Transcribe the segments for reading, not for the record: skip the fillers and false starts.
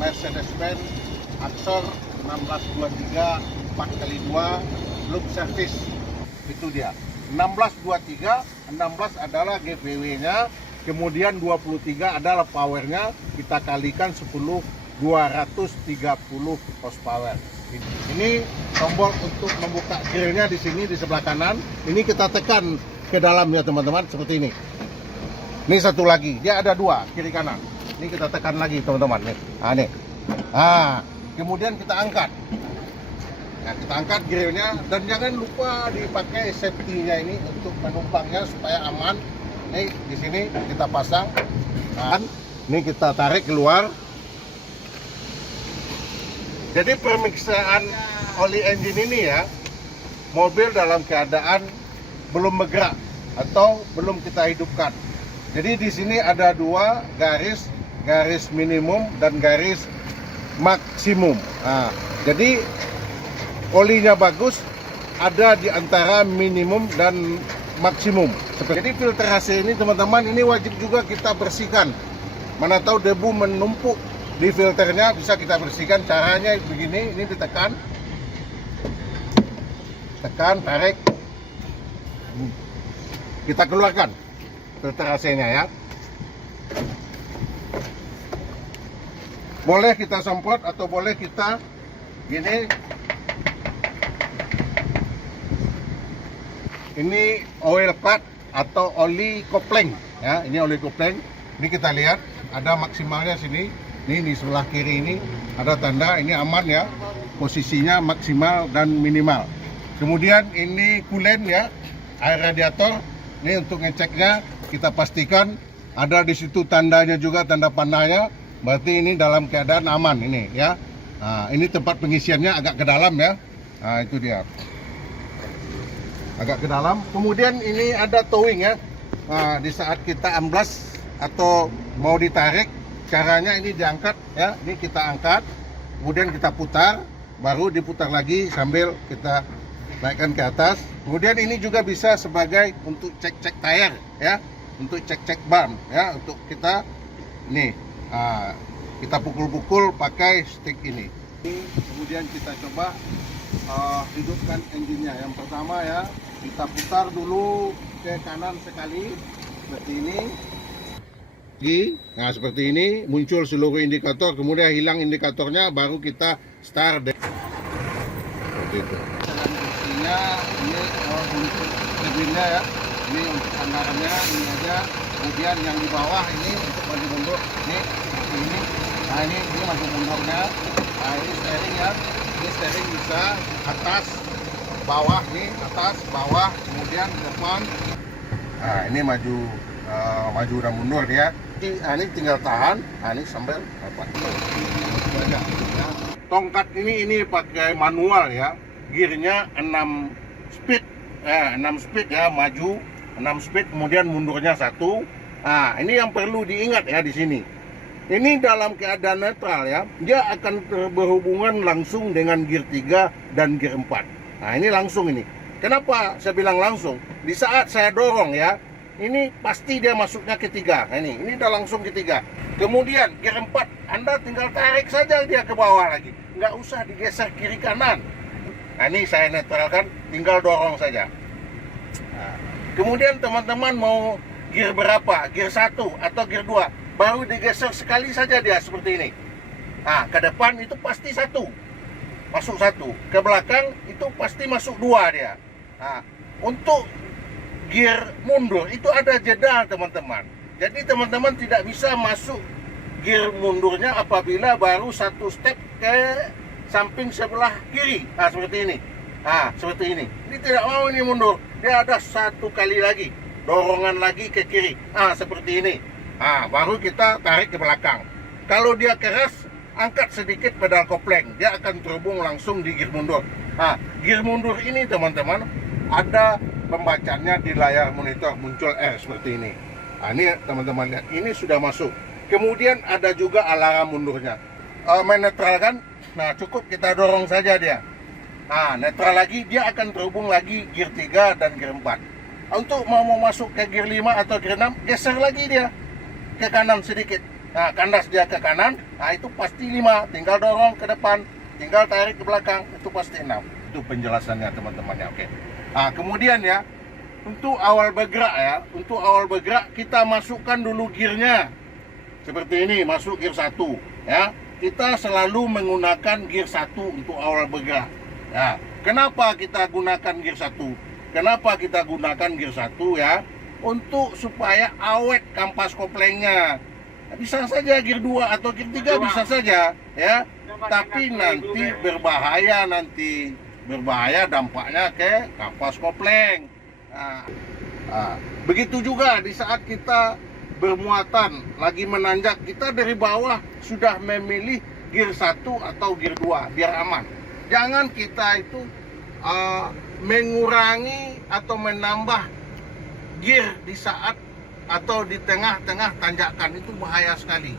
Mercedes-Benz Axor 1623 4x2 loop service. Itu dia 1623, 16 adalah GVW-nya, kemudian 23 adalah powernya, kita kalikan 10, 230 horsepower. Ini tombol untuk membuka grillnya di sini di sebelah kanan. Ini kita tekan ke dalam ya teman-teman, seperti ini. Ini satu lagi, dia ada dua kiri kanan. Ini kita tekan lagi teman-teman nih. Nah, nih. Nah, kemudian kita angkat. Nah, kita angkat grillnya dan jangan lupa dipakai safety-nya ini untuk penumpangnya supaya aman. Nih di sini kita pasang. Nah, ini kita tarik keluar. Jadi pemeriksaan oli engine ini ya, mobil dalam keadaan belum bergerak atau belum kita hidupkan. Jadi di sini ada dua garis, garis minimum dan garis maksimum. Nah, jadi olinya bagus ada di antara minimum dan maksimum. Jadi filter AC ini teman-teman, ini wajib juga kita bersihkan. Mana tahu debu menumpuk di filternya, bisa kita bersihkan. Caranya begini, ini ditekan, tekan, tarik, kita keluarkan filter AC-nya ya. Boleh kita semprot atau boleh kita gini. Ini oil cut atau oli kopling ya, ini oli kopling. Ini kita lihat ada maksimalnya sini. Ini di sebelah kiri ini ada tanda, ini aman ya, posisinya maksimal dan minimal. Kemudian ini coolant ya, air radiator. Ini untuk ngeceknya kita pastikan ada di situ tandanya juga, tanda panahnya. Berarti ini dalam keadaan aman ini ya. Nah, ini tempat pengisiannya agak ke dalam ya. Nah, itu dia. Agak ke dalam. Kemudian ini ada towing ya. Nah, di saat kita amblas atau mau ditarik, caranya ini diangkat ya, ini kita angkat, kemudian kita putar, baru diputar lagi sambil kita naikkan ke atas. Kemudian ini juga bisa sebagai untuk cek-cek tayar ya, untuk cek-cek ban ya, untuk kita nih, kita pukul-pukul pakai stick ini. Kemudian kita coba hidupkan engine-nya. Yang pertama ya, kita putar dulu ke kanan sekali seperti ini. Nah seperti ini muncul seluruh indikator, kemudian hilang indikatornya, baru kita start. Seperti itu. Fungsinya ini untuk turbinnya ya, ini untuk sandarannya ini aja. Kemudian yang di bawah ini untuk maju mundur, ini. Nah ini maju mundurnya. Nah ini steering ya, ini steering bisa atas, bawah nih, atas, bawah, kemudian depan. Nah ini maju dan mundur ya. Ini tinggal tahan, ini sambil apa? Tongkat ini pakai manual ya. Gearnya 6 speed, 6 speed ya, maju 6 speed, kemudian mundurnya 1. Nah, ini yang perlu diingat ya di sini. Ini dalam keadaan netral ya, dia akan berhubungan langsung dengan gear 3 dan gear 4. Nah, ini langsung ini. Kenapa saya bilang langsung? Di saat saya dorong ya, ini pasti dia masuknya ke 3. Nah, ini udah langsung ke 3. Kemudian gear 4, Anda tinggal tarik saja dia ke bawah lagi. Nggak usah digeser kiri kanan. Nah, ini saya netralkan, tinggal dorong saja. Nah, kemudian teman-teman mau gear berapa? Gear 1 atau gear 2? Baru digeser sekali saja dia seperti ini. Nah, ke depan itu pasti 1. Masuk 1. Ke belakang itu pasti masuk 2 dia. Nah, untuk gear mundur itu ada jeda teman-teman. Jadi teman-teman tidak bisa masuk gear mundurnya apabila baru 1 step ke samping sebelah kiri. Nah seperti ini. Nah seperti ini. Ini tidak mau ini mundur. Dia ada 1 kali lagi, dorongan lagi ke kiri. Nah seperti ini. Nah baru kita tarik ke belakang. Kalau dia keras, angkat sedikit pedal kopling, dia akan terhubung langsung di gear mundur. Nah gear mundur ini teman-teman ada pembacanya di layar monitor, muncul R seperti ini. Nah ini teman-teman lihat, ini sudah masuk. Kemudian ada juga alarm mundurnya. Main netral kan? Nah cukup kita dorong saja dia. Nah netral lagi, dia akan terhubung lagi gear 3 dan gear 4. Untuk mau masuk ke gear 5 atau gear 6, geser lagi dia ke kanan sedikit. Nah, kandas dia ke kanan, nah itu pasti 5. Tinggal dorong ke depan, tinggal tarik ke belakang, itu pasti 6. Itu penjelasannya teman-teman ya. Oke. Nah, kemudian ya, untuk awal bergerak kita masukkan dulu gearnya. Seperti ini, masuk gear 1 ya. Kita selalu menggunakan gear 1 untuk awal bergerak. Ya, kenapa kita gunakan gear 1? Kenapa kita gunakan gear 1 ya? Untuk supaya awet kampas koplengnya. Bisa saja gear 2 atau gear 3 bisa saja ya. Tapi nanti berbahaya dampaknya ke kampas kopleng. Begitu juga di saat kita bermuatan lagi menanjak, kita dari bawah sudah memilih gear 1 atau gear 2 biar aman. Jangan kita itu mengurangi atau menambah gear di saat atau di tengah-tengah tanjakan, itu bahaya sekali.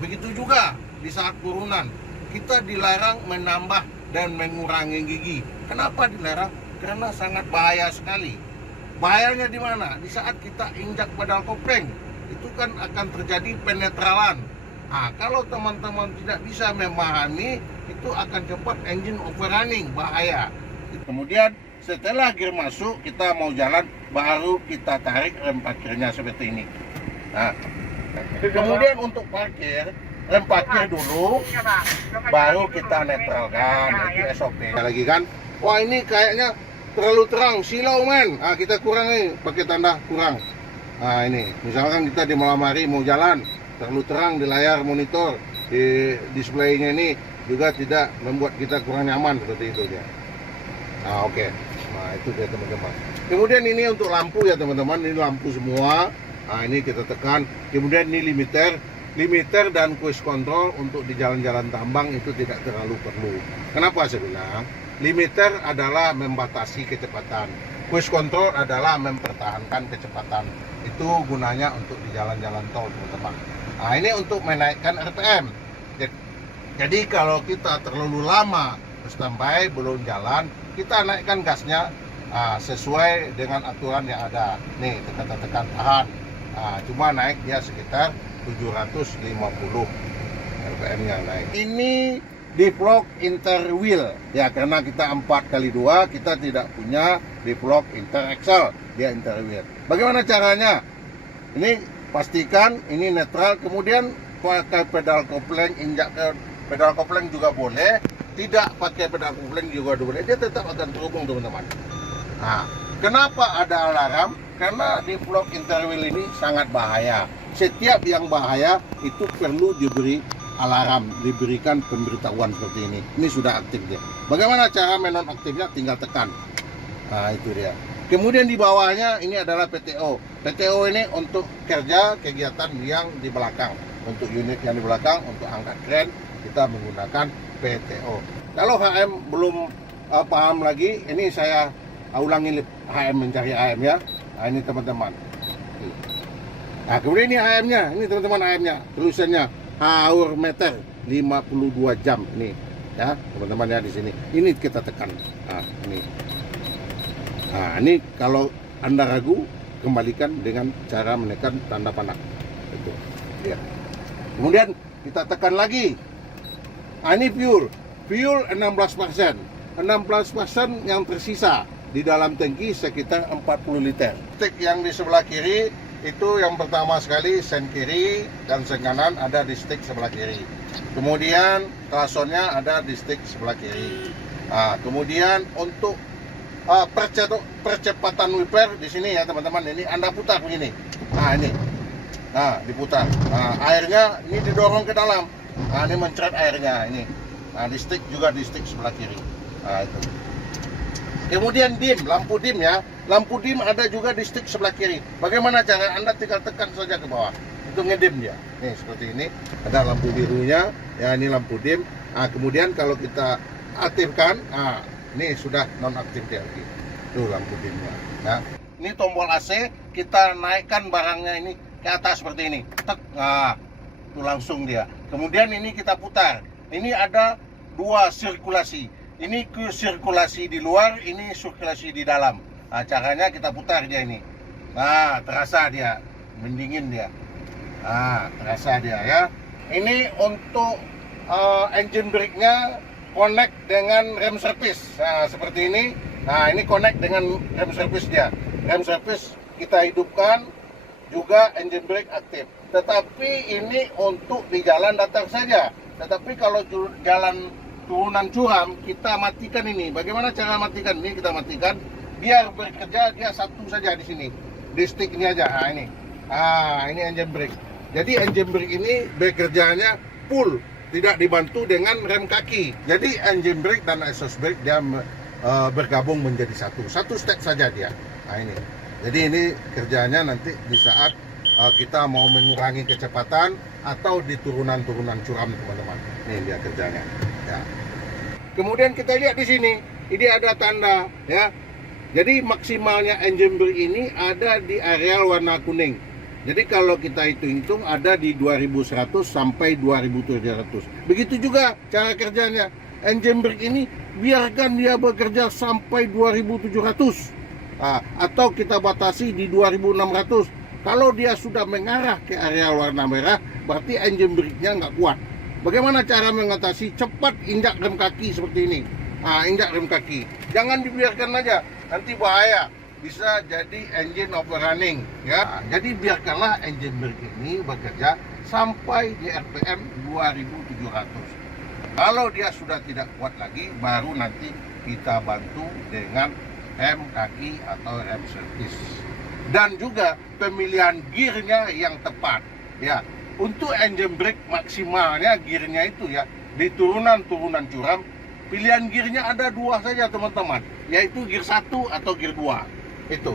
Begitu juga di saat turunan, kita dilarang menambah dan mengurangi gigi. Kenapa dilarang? Karena sangat bahaya sekali. Bahayanya di mana? Di saat kita injak pedal kopleng, itu kan akan terjadi penetralan. Kalau teman-teman tidak bisa memahami, itu akan cepat engine overrunning, bahaya. Kemudian setelah gear masuk, kita mau jalan, baru kita tarik rem parkirnya seperti ini. Kemudian untuk parkir, rem parkir dulu, baru kita netralkan. Itu SOP. Lagi kan, wah ini kayaknya terlalu terang, silau men. Kita kurangi pakai tanda kurang. Ini misalkan kita di malam hari mau jalan, terlalu terang di layar monitor, di displaynya ini juga tidak membuat kita kurang nyaman, seperti itu dia. Oke. Nah itu dia teman-teman. Kemudian ini untuk lampu ya teman-teman, ini lampu semua. Ini kita tekan. Kemudian ini limiter dan cruise control untuk di jalan-jalan tambang itu tidak terlalu perlu. Kenapa saya bilang? Limiter adalah membatasi kecepatan, cruise control adalah mempertahankan kecepatan. Itu gunanya untuk di jalan-jalan tol teman-teman. Ini untuk menaikkan RPM. Jadi kalau kita terlalu lama standby belum jalan, kita naikkan gasnya sesuai dengan aturan yang ada. Nih tekan tahan. Cuma naik dia sekitar 750 RPM-nya naik. Ini Deep-lock interwheel ya, karena kita 4x2, kita tidak punya deep-lock interaxle, dia interwheel. Bagaimana caranya? Ini pastikan ini netral, kemudian pakai pedal kopleng, injak ke pedal kopleng juga boleh, tidak pakai pedal kopleng juga boleh, dia tetap akan terhubung teman-teman. Kenapa ada alarm? Karena deep-lock interwheel ini sangat bahaya. Setiap yang bahaya itu perlu diberi alarm, diberikan pemberitahuan seperti ini. Ini sudah aktif dia. Bagaimana cara menonaktifnya? Tinggal tekan. Itu dia. Kemudian di bawahnya ini adalah PTO. PTO ini untuk kerja kegiatan yang di belakang. Untuk unit yang di belakang, untuk angkat kren, kita menggunakan PTO. Kalau HM belum paham lagi, ini saya ulangi HM, mencari HM ya. Ini teman-teman. Kemudian ini HM-nya. Ini teman-teman HM-nya. Tulisannya hour meter 52 jam ini ya teman-teman ya, di sini ini kita tekan. Ini kalau Anda ragu, kembalikan dengan cara menekan tanda panah itu ya. Kemudian kita tekan lagi. Ini fuel 16%. 16% yang tersisa di dalam tangki sekitar 40 liter. Stick yang di sebelah kiri itu yang pertama sekali, sen kiri dan sen kanan ada di stick sebelah kiri. Kemudian klasonnya ada di stick sebelah kiri. Kemudian untuk percepatan wiper di sini ya teman-teman, ini Anda putar begini. Ini. Diputar. Airnya ini didorong ke dalam. Ini mencret airnya ini. Di stick juga di stick sebelah kiri. Itu. Kemudian dim, lampu dim ya. Lampu dim ada juga di stick sebelah kiri. Bagaimana cara? Anda tinggal tekan saja ke bawah. Itu ngedim dia. Nih seperti ini. Ada lampu birunya. Ya ini lampu dim. Kemudian kalau kita aktifkan, ini sudah nonaktif dia lagi. Tuh lampu dimnya. Ya. Ini tombol AC. Kita naikkan barangnya ini ke atas seperti ini. Tek. Itu langsung dia. Kemudian ini kita putar. Ini ada dua sirkulasi. Ini ke sirkulasi di luar, ini sirkulasi di dalam. Caranya kita putar dia ini. Terasa dia, mendingin dia. Terasa dia ya. Ini untuk engine brake-nya connect dengan rem service. Nah, seperti ini. Nah, ini connect dengan rem service dia. Rem service kita hidupkan, juga engine brake aktif. Tetapi ini untuk di jalan datar saja. Tetapi kalau jalan turunan curam, kita matikan ini. Bagaimana cara matikan ini? Kita matikan biar bekerja dia satu saja di sini. Di stick ini aja. Nah, ini. Ini engine brake. Jadi engine brake ini bekerjanya full, tidak dibantu dengan rem kaki. Jadi engine brake dan exhaust brake dia bergabung menjadi satu step saja dia. Nah, ini. Jadi ini kerjanya nanti di saat kita mau mengurangi kecepatan atau di turunan-turunan curam, teman-teman. Ini dia kerjanya. Ya. Kemudian kita lihat di sini, ini ada tanda ya. Jadi maksimalnya engine brake ini ada di areal warna kuning. Jadi kalau kita hitung ada di 2100 sampai 2700. Begitu juga cara kerjanya. Engine brake ini biarkan dia bekerja sampai 2700. Atau kita batasi di 2600. Kalau dia sudah mengarah ke area warna merah, berarti engine brake-nya nggak kuat. Bagaimana cara mengatasi? Cepat injak rem kaki seperti ini. Injak rem kaki. Jangan dibiarkan aja, nanti bahaya. Bisa jadi engine overrunning ya. Jadi biarkanlah engine brake ini bekerja sampai di RPM 2700. Kalau dia sudah tidak kuat lagi, baru nanti kita bantu dengan rem kaki atau rem servis. Dan juga pemilihan gearnya yang tepat ya. Untuk engine brake maksimalnya gearnya itu ya, di turunan-turunan curam pilihan gearnya ada dua saja, teman-teman, yaitu gear 1 atau gear 2 itu.